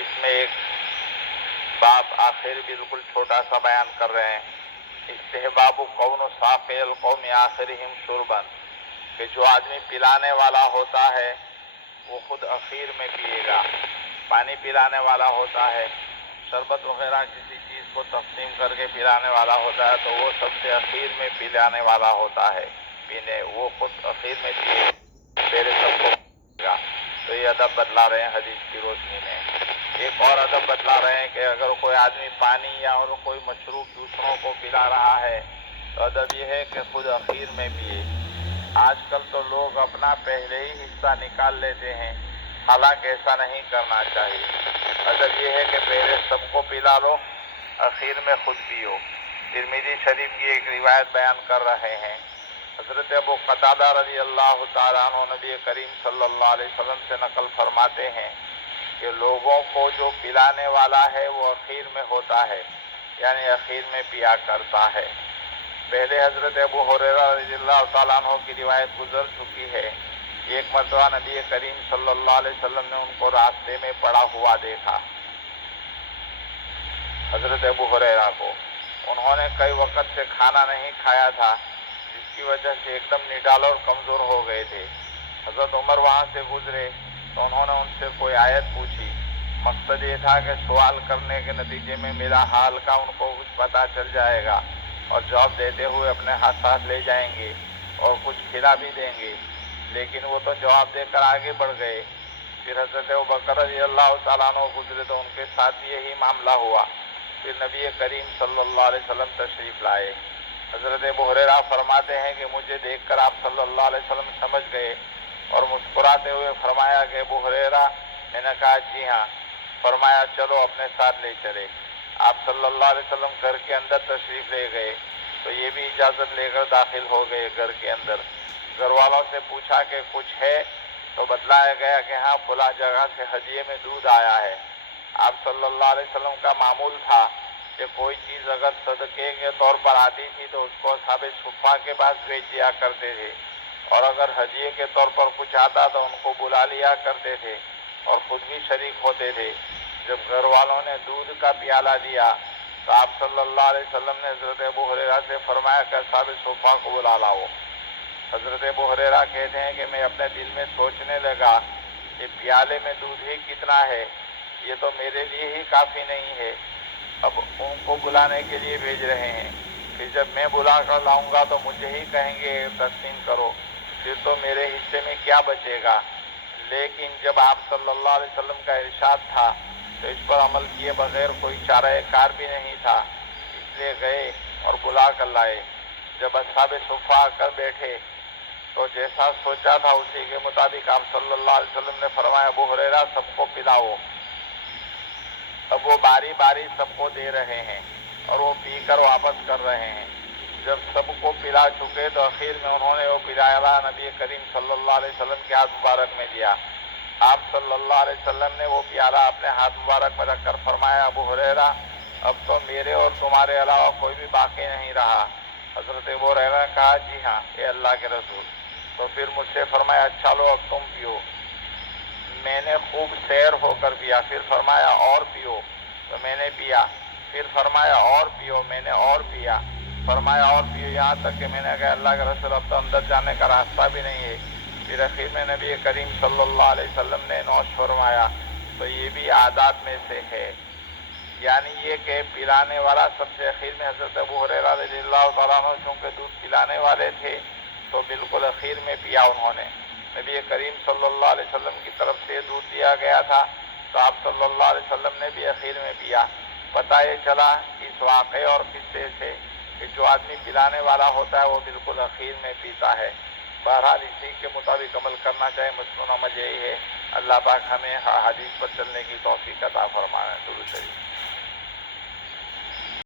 اس میں ایک باب آخر بالکل چھوٹا سا بیان کر رہے ہیں، استحباب کون ساقی القوم آخرہم شربا، کہ جو آدمی پلانے والا ہوتا ہے وہ خود اخیر میں پیے گا، پانی پلانے والا ہوتا ہے، شربت وغیرہ کسی چیز کو تقسیم کر کے پلانے والا ہوتا ہے تو وہ سب سے اخیر میں پلانے والا ہوتا ہے، پینے وہ خود اخیر میں پیے پہلے سب کو پیے گا۔ تو یہ ادب بتلا رہے ہیں حدیث کی روشنی میں۔ ایک اور ادب بتلا رہے ہیں کہ اگر کوئی آدمی پانی یا اور کوئی مشروب دوسروں کو پلا رہا ہے تو ادب یہ ہے کہ خود اخیر میں پیے۔ آج کل تو لوگ اپنا پہلے ہی حصہ نکال لیتے ہیں، حالانکہ ایسا نہیں کرنا چاہیے۔ ادب یہ ہے کہ پہلے سب کو پلا لو، اخیر میں خود پیو۔ ترمذی شریف کی ایک روایت بیان کر رہے ہیں، حضرت ابو قتادہ رضی اللہ تعالیٰ عنہ نبی کریم صلی اللہ علیہ وسلم سے نقل فرماتے ہیں کہ لوگوں کو جو پلانے والا ہے وہ اخیر میں ہوتا ہے، یعنی اخیر میں پیا کرتا ہے۔ پہلے حضرت ابو ہریرہ رضی اللہ تعالیٰ عنہ کی روایت گزر چکی ہے، ایک مرتبہ نبی کریم صلی اللہ علیہ وسلم نے ان کو راستے میں پڑا ہوا دیکھا، حضرت ابو ہریرہ کو۔ انہوں نے کئی وقت سے کھانا نہیں کھایا تھا، جس کی وجہ سے ایک دم نڈال اور کمزور ہو گئے تھے۔ حضرت عمر وہاں سے گزرے تو انہوں نے ان سے کوئی آیت پوچھی، مقصد یہ تھا کہ سوال کرنے کے نتیجے میں میرا حال کا ان کو کچھ پتہ چل جائے گا اور جواب دیتے ہوئے اپنے ساتھ لے جائیں گے اور کچھ کھلا بھی دیں گے، لیکن وہ تو جواب دے کر آگے بڑھ گئے۔ پھر حضرت ابوبکر رضی اللہ تعالیٰ عنہ گزرے تو ان کے ساتھ یہی معاملہ ہوا۔ پھر نبی کریم صلی اللہ علیہ وسلم تشریف لائے۔ حضرت ابو ہریرہ فرماتے ہیں کہ مجھے دیکھ کر آپ صلی اللہ علیہ وسلم سمجھ گئے اور مسکراتے ہوئے فرمایا کہ ابو ہریرہ، میں نے کہا جی ہاں۔ فرمایا چلو اپنے ساتھ لے چلے۔ آپ صلی اللہ علیہ وسلم گھر کے اندر تشریف لے گئے تو یہ بھی اجازت لے کر داخل ہو گئے گھر کے اندر۔ گھر والوں سے پوچھا کہ کچھ ہے تو بتلایا گیا کہ ہاں فلاں جگہ سے ہدیے میں دودھ آیا ہے۔ آپ صلی اللہ علیہ وسلم کا معمول تھا کہ کوئی چیز اگر صدقے کے طور پر آتی تھی تو اس کو اصحاب صفہ کے پاس بھیج دیا کرتے تھے، اور اگر ہدیے کے طور پر کچھ آتا تو ان کو بلا لیا کرتے تھے اور خود بھی شریک ہوتے تھے۔ جب گھر والوں نے دودھ کا پیالہ دیا تو آپ صلی اللہ علیہ وسلم نے حضرت ابو ہریرہ سے فرمایا کہ اصحاب صفہ کو بلا لاؤ۔ حضرت ابو ہریرہ کہتے ہیں کہ میں اپنے دل میں سوچنے لگا کہ پیالے میں دودھ ہی کتنا ہے، یہ تو میرے لیے ہی کافی نہیں ہے، اب ان کو بلانے کے لیے بھیج رہے ہیں، پھر جب میں بلا کر لاؤں گا تو مجھے ہی کہیں گے تقسیم کرو، پھر تو میرے حصے میں کیا بچے گا۔ لیکن جب آپ صلی اللہ علیہ وسلم کا ارشاد تھا تو اس پر عمل کیے بغیر کوئی چارہ کار بھی نہیں تھا، اس لیے گئے اور بلا کر لائے۔ جب اصحاب صفہ آ کر بیٹھے تو جیسا سوچا تھا اسی کے مطابق آپ صلی اللہ علیہ وسلم نے فرمایا ابو ہریرہ سب کو پلاؤ۔ اب وہ باری باری سب کو دے رہے ہیں اور وہ پی کر واپس کر رہے ہیں۔ جب سب کو پلا چکے تو آخر میں انہوں نے وہ پلایا نبی کریم صلی اللہ علیہ وسلم کے ہاتھ مبارک میں دیا۔ آپ صلی اللہ علیہ وسلم نے وہ پیالہ اپنے ہاتھ مبارک میں رکھ کر فرمایا ابو ہریرہ اب تو میرے اور تمہارے علاوہ کوئی بھی باقی نہیں رہا۔ حضرت ابو ہریرہ نے کہا جی ہاں اے اللہ کے رسول۔ تو پھر مجھ سے فرمایا اچھا لو اب تم پیو۔ میں نے خوب سیر ہو کر پیا، پھر فرمایا اور پیو، تو میں نے پیا، پھر فرمایا اور پیو، میں نے اور پیا، فرمایا اور پیو، یہاں تک کہ میں نے کہا اللہ کے رسول اب تو اندر جانے کا راستہ بھی نہیں ہے۔ پھر اخیر میں نبی کریم صلی اللہ علیہ وسلم نے نوش فرمایا۔ تو یہ بھی عادات میں سے ہے، یعنی یہ کہ پلانے والا سب سے اخیر میں حضرت ابو ہریرہ رضی اللہ تعالیٰ عنہ چونکہ دودھ پلانے والے تھے تو بالکل اخیر میں پیا انہوں نے۔ نبی کریم صلی اللہ علیہ وسلم کی طرف سے دودھ دیا گیا تھا تو آپ صلی اللہ علیہ وسلم نے بھی اخیر میں پیا۔ پتہ یہ چلا اس واقعے اور قصے سے کہ جو آدمی پلانے والا ہوتا ہے وہ بالکل اخیر میں پیتا ہے۔ بہرحال اسی کے مطابق عمل کرنا چاہیے۔ مسنون عمل یہی ہے۔ اللہ پاک ہمیں حدیث پر چلنے کی توفیق عطا فرمائے۔ درود شریف۔